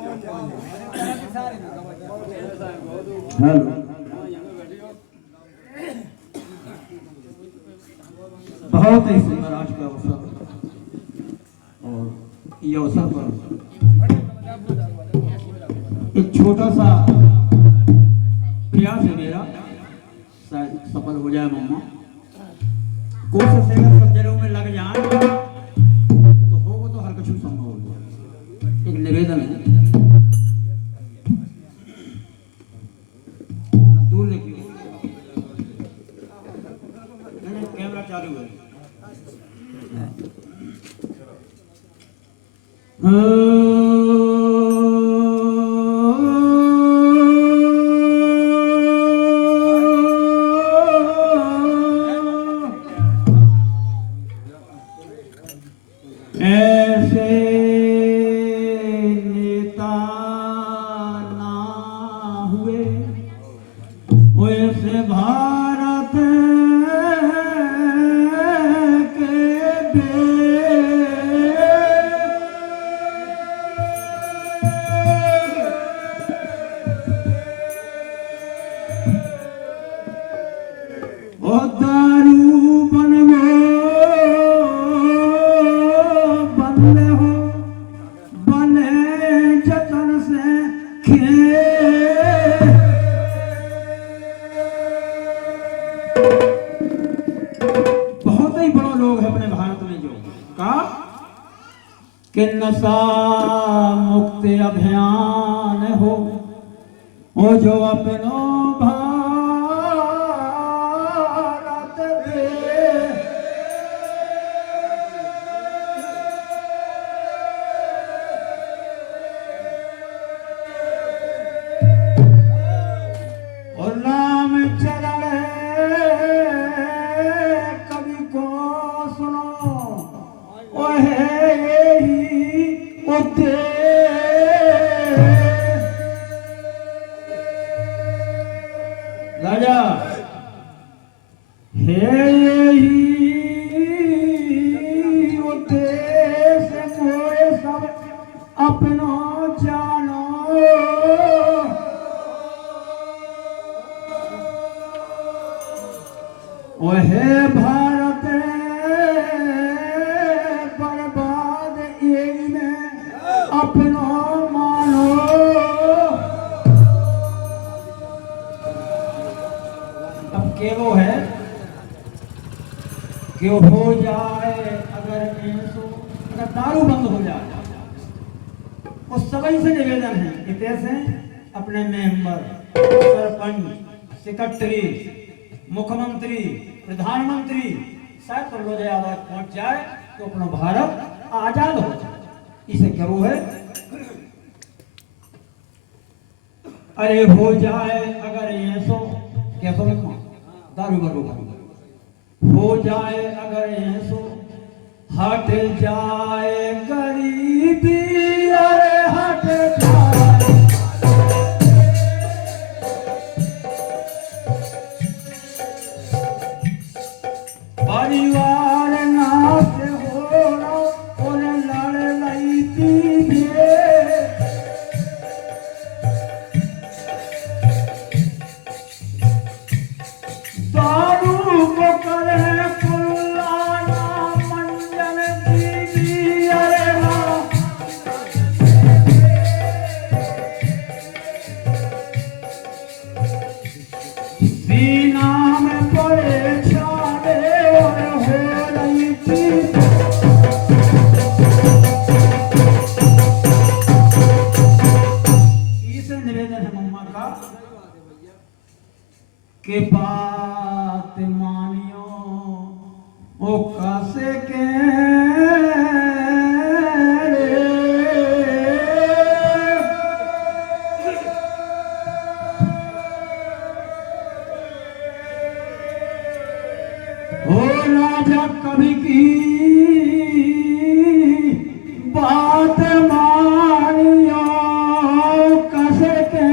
Hello, बहुत ही सुंदर आज का अवसर और ये अवसर पर एक छोटा सा प्रयास है मेरा, शायद सफल हो जाए मम्मा। कोशिश अगर सब जगहों में लग जाए तो होगा तो हर कुछ संभव हो जाए। एक निवेदन है, दूर देखिए, कैमरा चालू है। ऐसे नेता ना हुए वैसे भारत बहुत ही बड़े लोग हैं अपने भारत में जो का कि नशा मुक्त अभियान हो, वो जो अपनो भारत और नाम चरण कवि को सुनो, ओहे यही राजा हे यही उद्देश्य मोए सब अपनो जानो, ओहे भारत बर्बाद यही में अपनो मानो। अब के वो है कि हो जाए अगर ऐसो, अगर दारू बंद हो जाए उस सभी से निवेदन है कि कैसे अपने मेंबर, सरपंच, सेक्रेटरी, मुख्यमंत्री, प्रधानमंत्री शायद पर लो आवाज पहुंच जाए तो अपना भारत आजाद हो जाए। इसे क्या वो है, अरे हो जाए अगर ऐसो, कैसो लिखो दारू बंद हो जाए अगर ऐसो, हट जाए गरीबी, अरे हट जाए परिवार नाश हो और लड़ लई पीछे, दारू को करे फुलाना मंजन दीदी, अरे हाँ सीना में पड़े छाले और हो रही थी। इसे निवेदन है मम्मा का के बात मानियो ओ कासे के ओ राजा कभी की बात मानियो कासे के,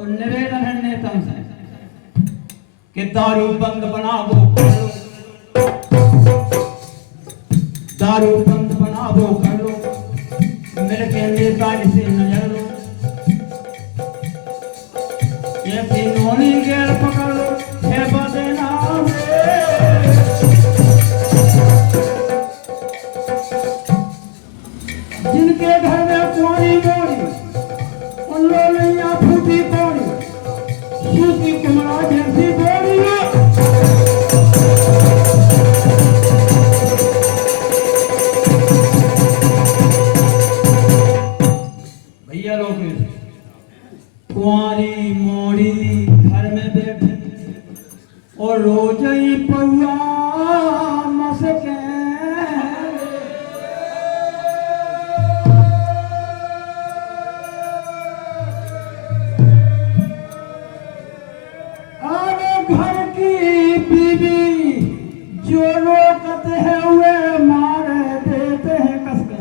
तो निवेदन है नेता से कि दारू बंद बनावो, दारू बंद बनावो कर लो, मिलके नेता से नजर लो, ये तीनों ने गेर पकड़ लो, है बदनाम जिनके घर में कुआरी मोड़ी, उन लोगों ने फूटी पौड़ी, सूखी कुमरा जैसी बोली। भैया लोग कुआरी मोड़ी घर में बैठे और रोज ही पौआ मसके घर की बीवी जो रोकते हैं वे मार देते हैं कसके।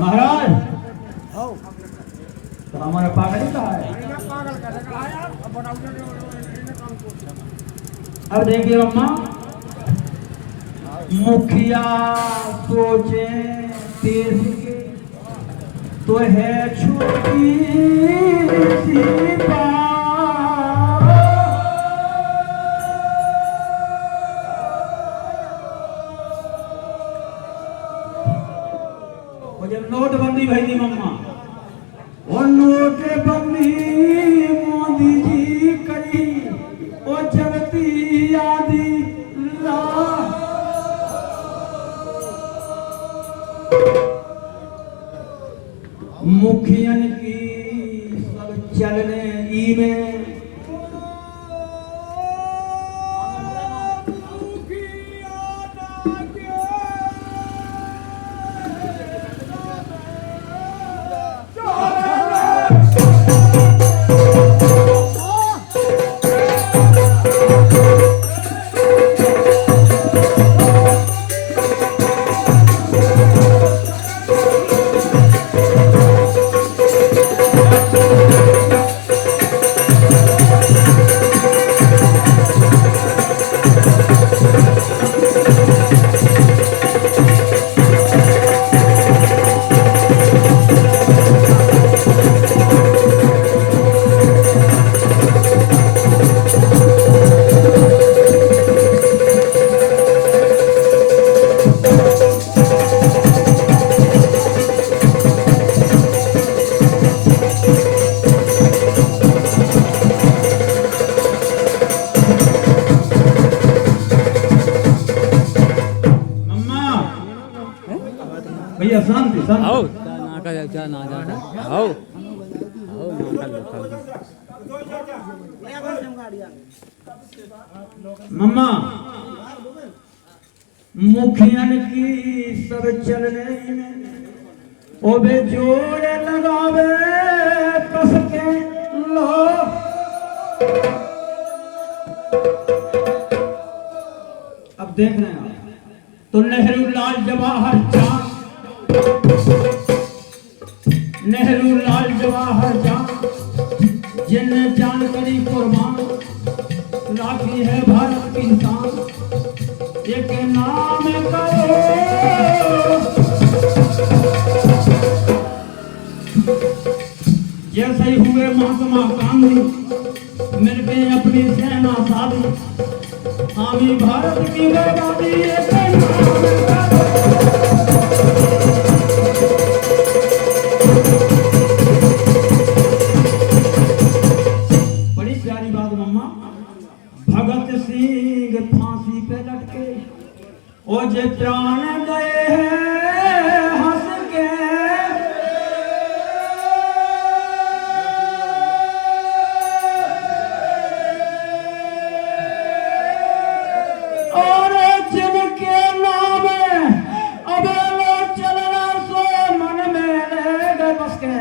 महाराज तो हमारा पागल ही कहा है। अब देखिए अम्मा, मुखिया सोचे देश के तो है छोटी सी बात, जब नोटबंदी भई थी मम्मा, और नोटबंदी मोदी जी करी और जगती आदि मुखियन की सब चलने ई में भैया शांति शांति आओ ना का जा ना जा आओ आओ ना का मम्मा मुखियन की सब चलने में ओ बे जोड़े लगावे कसके लो, अब देख रहे हैं तो नेहरू लाल जवाहर चांद, नेहरू लाल जवाहर चांद जिनने जान करी कुर्बान, राखी है भारत की शान, एक नाम करो जैसे ही हुए महात्मा गांधी मिलके अपनी सेना साधी, हामी भारत की आबादी एक नाम करो। ओ जे प्राण गए हैं हंस के और जिनके नाम अब लो चलना सो मन में रह गए बस के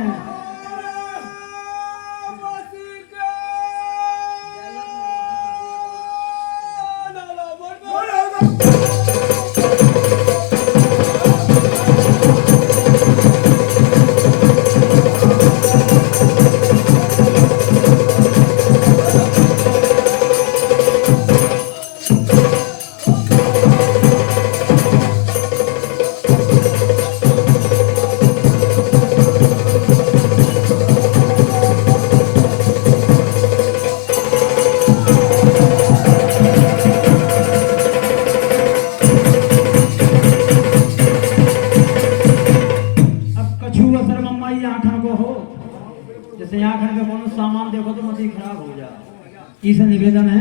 जैसे आखन के कोनो सामान देखो तो मती खराब हो जाए इसे निवेदन है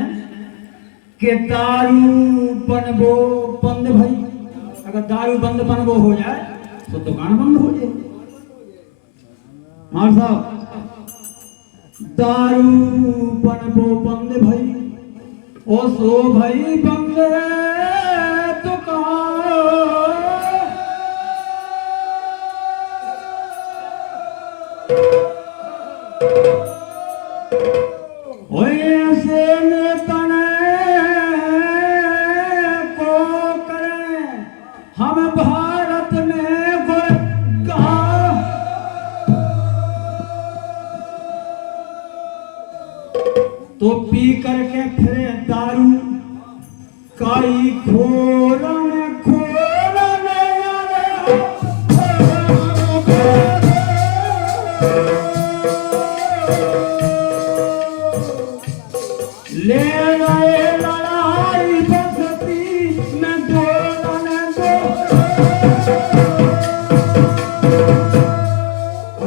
कि दारू बनबो बंद भाई अगर दारू बंद बनबो हो जाए तो दुकान बंद हो जाए मार साहब दारू बनबो बंद भाई ओ सो भाई बंद दुकान ऐसे नेतन को करें हम भारत में तो पी करके फिरे दारू काई खोलन खोलन ले गए लड़ाई बसती में दोलन दो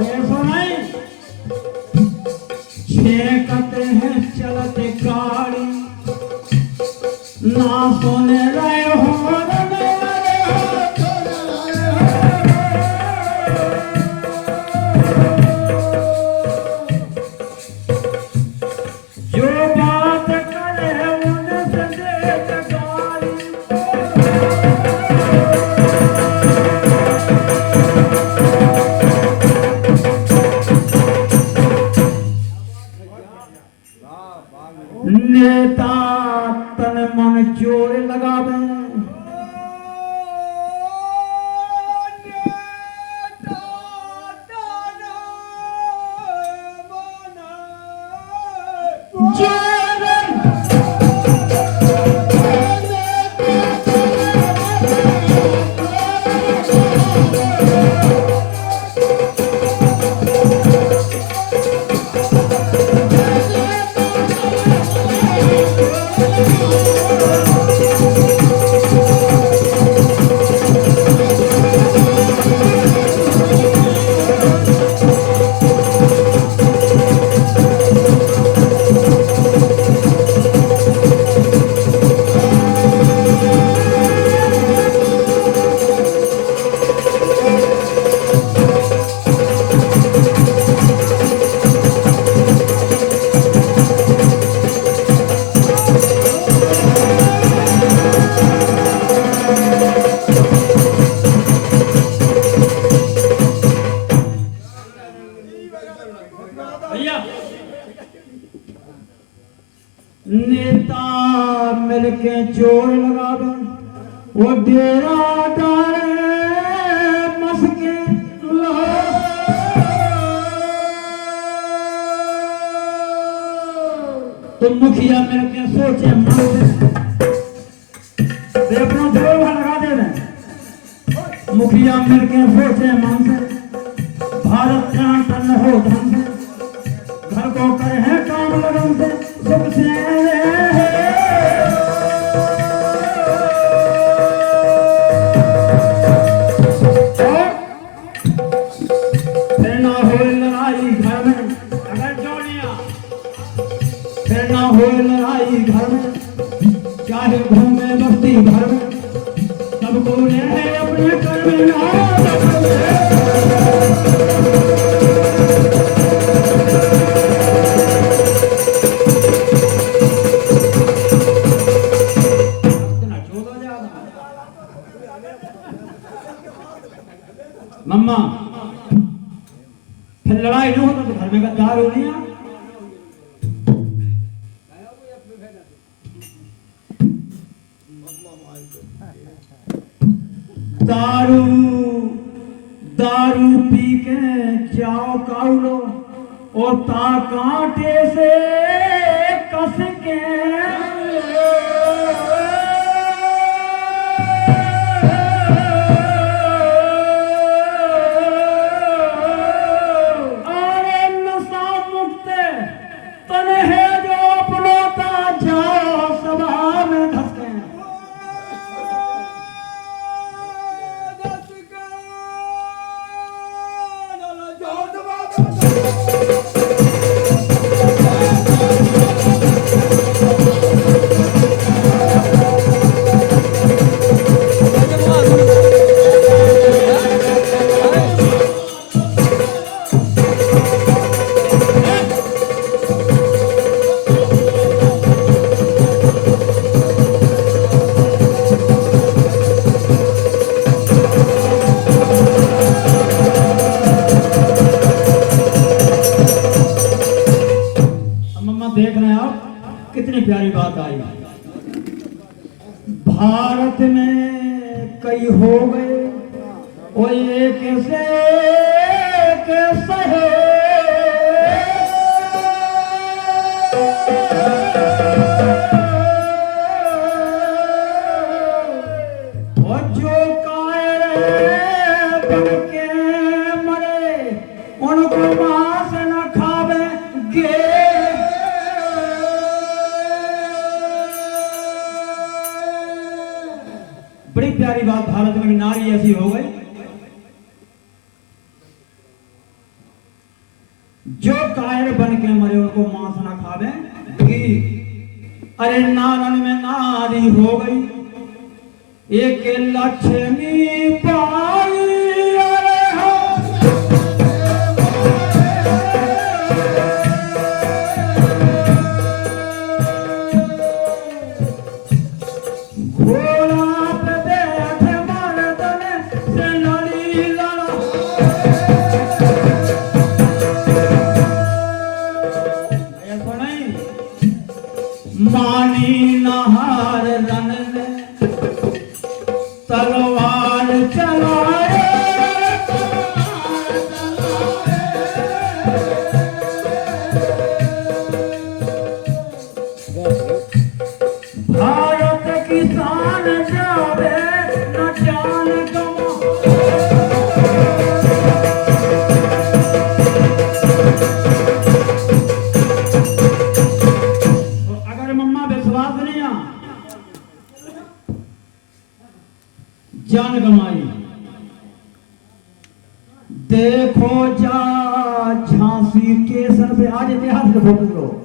ऐसा नहीं छेकते हैं चलते गाड़ी ना सोने रहे हो नेता तन मन जोड़ लगावे नेता मिलके जोड़ लगावे वो डेरा डारे मस्के तो मुखिया मिलके सोचे मन से अपना जोड़ लगा दे रहे मुखिया मिलके सोचे मन से भारत का तन हो धन से घर को करे हैं काम लगन से सुख से फिर ना हो लड़ाई घर में अगर जोड़िया फिर ना हो लड़ाई घर में चाहे घूमे बस्ती भर में मम्मा फिर लड़ाई न होता तो घर में गद्दार हो नहीं है। दारू दारू पी के जाओ काउलो और ता कांटे से कस के देख रहे हैं आप कितनी प्यारी बात आई। भारत में कई हो गए और एक से सहे और जो कायर बन के मरे उनको मांस न खावे गे। बड़ी प्यारी बात भारत में नारी ऐसी हो गई जो कायर बन के मरे उनको मांस ना खावे घी। अरे नारन में नारी हो गई एक लक्ष्मी पाई। अरे घोड़ा मानी नहार रन में तलवार चलाए। भारत किसान जावे न जान गवा। जान गमाई देखो जा झांसी स्टेशन पे आज इतिहास लिखो तुम लोग।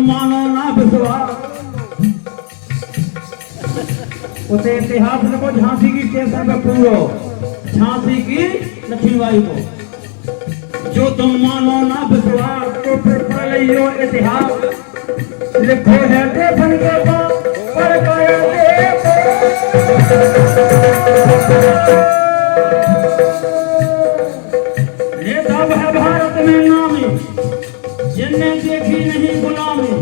तुम मानो ना विश्वास। उसे इतिहास देखो झांसी की स्टेशन पे पूरो, झांसी की लक्ष्मीबाई को। जो तुम मानो ना विश्वास तो फिर पढ़ लियो इतिहास। लिखो है देवन के पास पढ़ गया देखो। नेता है भारत में नामी जिनने देखी नहीं गुलामी।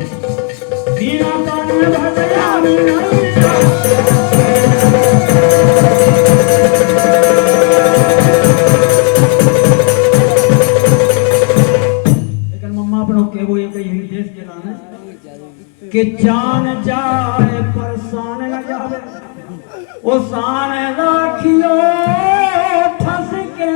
बिना तान में भजया नहीं। कि जान जाए पर शान न जावे, ओ शान राखियो ठस के।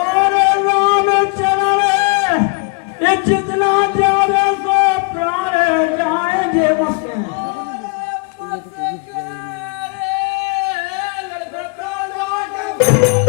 और राम चरण जितना जावे सो प्राण जाए जे बसे। Thank you.